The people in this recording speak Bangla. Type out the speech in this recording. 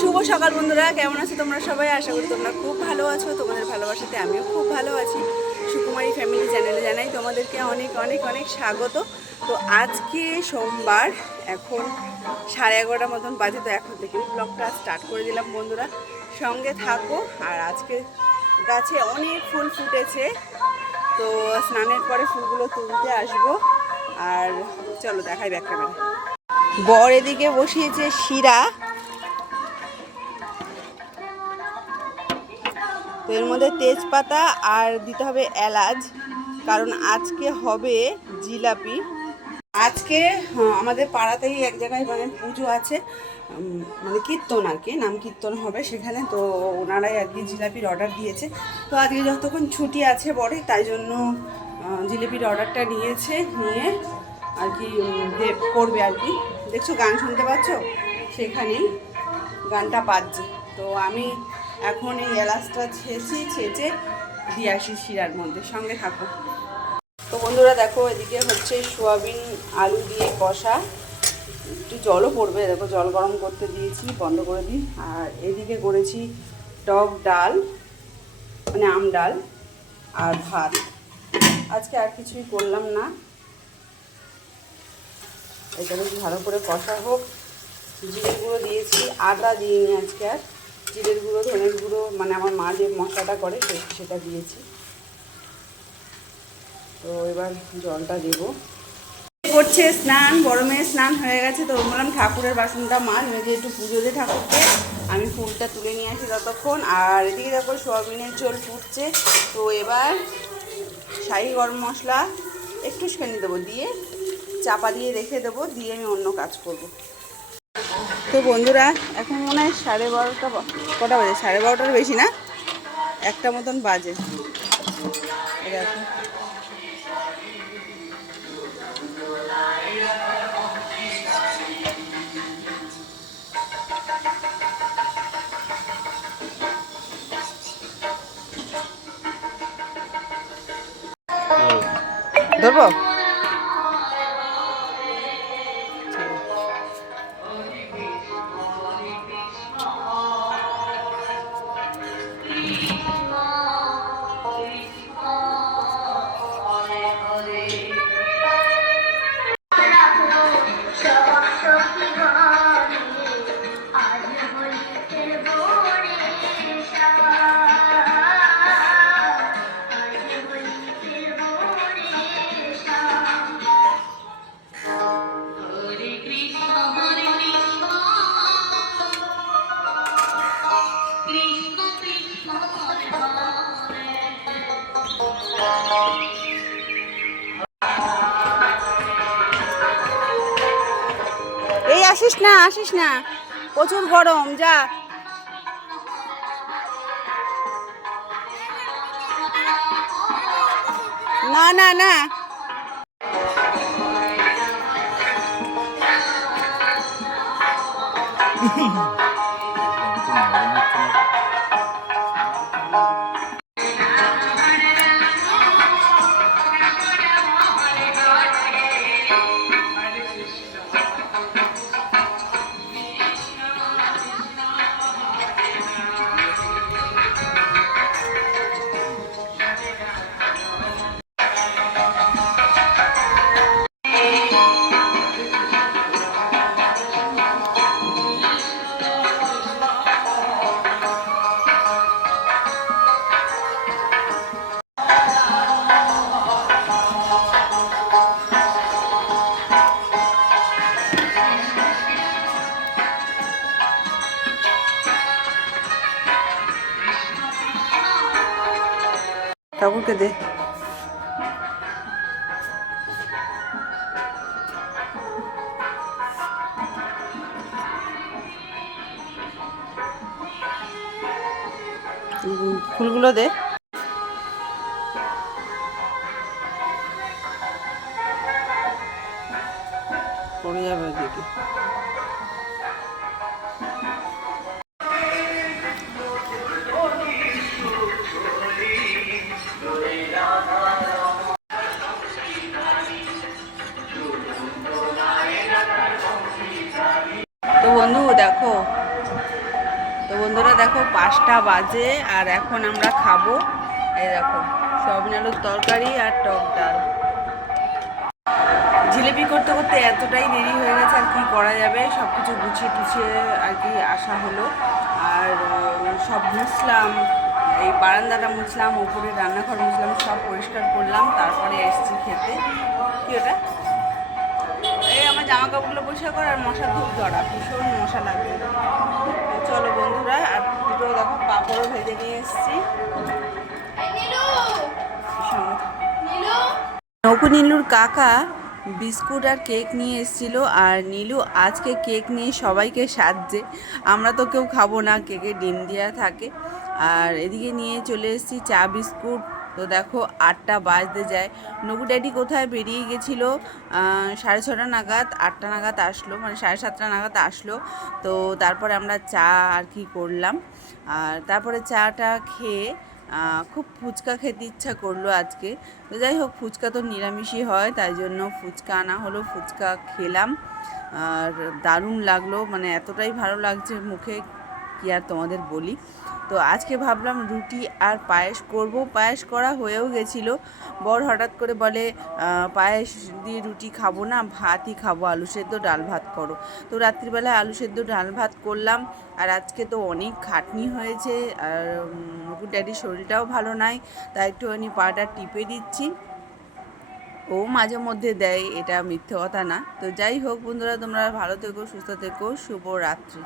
শুভ সকাল বন্ধুরা, কেমন আছো তোমরা সবাই? আশা করি তোমরা খুব ভালো আছো, তোমাদের ভালোবাসাতে আমিও খুব ভালো আছি। সুকুমারী ফ্যামিলি চ্যানেলে জানাই তোমাদেরকে অনেক অনেক অনেক স্বাগত। তো আজকে সোমবার, এখন সাড়ে এগারোটার মতন বাজে, তো এখন থেকে ব্লগটা স্টার্ট করে দিলাম বন্ধুরা। সঙ্গে থাকো, আর আজকে গাছে অনেক ফুল ফুটেছে। তো স্নানের পরে ফুলগুলো তুলতে আসব। আর চলো দেখাই ব্যাক ক্যামেরা বর এদিকে বসিয়েছে শিরা। তো এর মধ্যে তেজপাতা আর দিতে হবে এলাচ কারণ আজকে হবে জিলাপি। আজকে হ্যাঁ, আমাদের পাড়াতেই এক জায়গায় মানে পুজো আছে মানে কীর্তন আর কি নাম কীর্তন হবে সেখানে তো ওনারাই আর কি জিলাপির অর্ডার দিয়েছে। তো আজকে যতক্ষণ ছুটি আছে বড়ে তাই জন্য জিলিপির অর্ডারটা নিয়েছে নিয়ে আর কি করবে আর কি। দেখছ গান শুনতে পাচ্ছ? সেখানেই গানটা বাজছে। তো আমি এখন এই এলাচটা ছেঁচি ছেঁচে দিয়ে আসি শিরার মধ্যে, সঙ্গে থাকো। তো বন্ধুরা দেখো, এদিকে হচ্ছে সোয়াবিন আলু দিয়ে কষা। একটু জলও পড়বে, দেখো জল গরম করতে দিয়েছি, বন্ধ করে দিই। আর এদিকে করেছি টক ডাল মানে আম ডাল আর ভাত। আজকে আর কিছুই করলাম না। এটা বেশ ভালো করে কষা হোক। জিরে গুঁড়ো দিয়েছি, আদা দিইনি আজকে আর। জিরের গুঁড়ো ধনের গুঁড়ো মানে আমার মা যে মশলাটা করে সেটা দিয়েছি। তো এবার জলটা দেব। করছে স্নান, গরমে স্নান হয়ে গেছে, তো বললাম ঠাকুরের বাসনটা মা মেজে একটু পুজো দিয়ে ঠাকুরকে। আমি ফুলটা তুলে নিয়ে আসি ততক্ষণ, আর এদিকে দেখো সোয়াবিনের ঝোল ফুটছে। তো এবার শাহি গরম মশলা একটুখানি দেবো, দিয়ে চাপা দিয়ে রেখে দেবো, দিয়ে আমি অন্য কাজ করব। তো বন্ধুরা, এখন মনে হয় সাড়ে বারোটা কটা বাজে? সাড়ে বারোটার বেশি না? একটা মতন বাজে। ধরবো? আসিস না আসিস না। প্রচুর গরম যা। না না না। ঠাকুরকে দে উম, ফুলগুলো দে পড়ে যাবে ওদিকে তো বন্ধু দেখো? তো বন্ধুরা দেখো, পাঁচটা বাজে আর এখন আমরা খাব। এই দেখো, সয়াবিন আলুর তরকারি আর টক ডাল। জিলিপি করতে করতে এতটাই দেরি হয়ে গেছে, আর কি করা যাবে? সব কিছু গুছিয়ে টুছিয়ে আর কি আসা হলো। আর সব মুছলাম, এই বারান্দাটা মুছলাম উপরে রান্নাঘর মুছলাম, সব পরিষ্কার করলাম, তারপরে এসছি খেতে। কি ওটা? জামা কাপড়গুলো পরিষ্কার কর আর মশা ধূপ ধরা ভীষণ মশা লাগবে। চলো বন্ধুরা আর দুটো দেখো পাঁপড়ও ভেজে নিয়ে এসেছি। নকু নীলুর কাকা বিস্কুট আর কেক নিয়ে এসেছিল আর নীলু আজকে কেক নিয়ে সবাইকে সাজছে। আমরা তো কেউ খাব না কেকে ডিম দেওয়া থাকে। আর এদিকে নিয়ে চলে এসেছি চা বিস্কুট। তো দেখো আটটা বাজতে যায়। নবু ড্যাডি কোথায়? বেরিয়ে গেছিল সাড়ে ছটা নাগাদ, আটটা নাগাদ আসলো মানে সাড়ে সাতটা নাগাদ আসলো। তো তারপরে আমরা চা আর কি করলাম। আর তারপরে চাটা খেয়ে খুব ফুচকা খেতে ইচ্ছা করল আজকে। তো যাই হোক, ফুচকা তো নিরামিষই হয়, তাই জন্য ফুচকা আনা হলো, ফুচকা খেলাম। আর দারুণ লাগল মানে এতটাই ভালো লাগছে মুখে, কি আর তোমাদের বলি। তো আজকে ভাবলাম রুটি আর পায়েস করব। পায়েস করা হয়েও গেছিল। বর হঠাৎ করে বলে পায়েস দিয়ে রুটি খাব না, ভাতই খাব। আলু সেদ্ধ, ডাল ভাত করো। তো রাত্রিবেলায় আলু সেদ্ধ, ডাল ভাত করলাম। আর আজকে তো অনেক খাটনি হয়েছে। আর মুকুর ড্যাডির শরীরটাও ভালো নাই। তাই একটুখানি পাটা টিপে দিচ্ছি। ও মাঝে মধ্যে দেয়, এটা মিথ্যে কথা না। তো যাই হোক বন্ধুরা, তোমরা ভালো থেকো, সুস্থ থেকো। শুভ রাত্রি।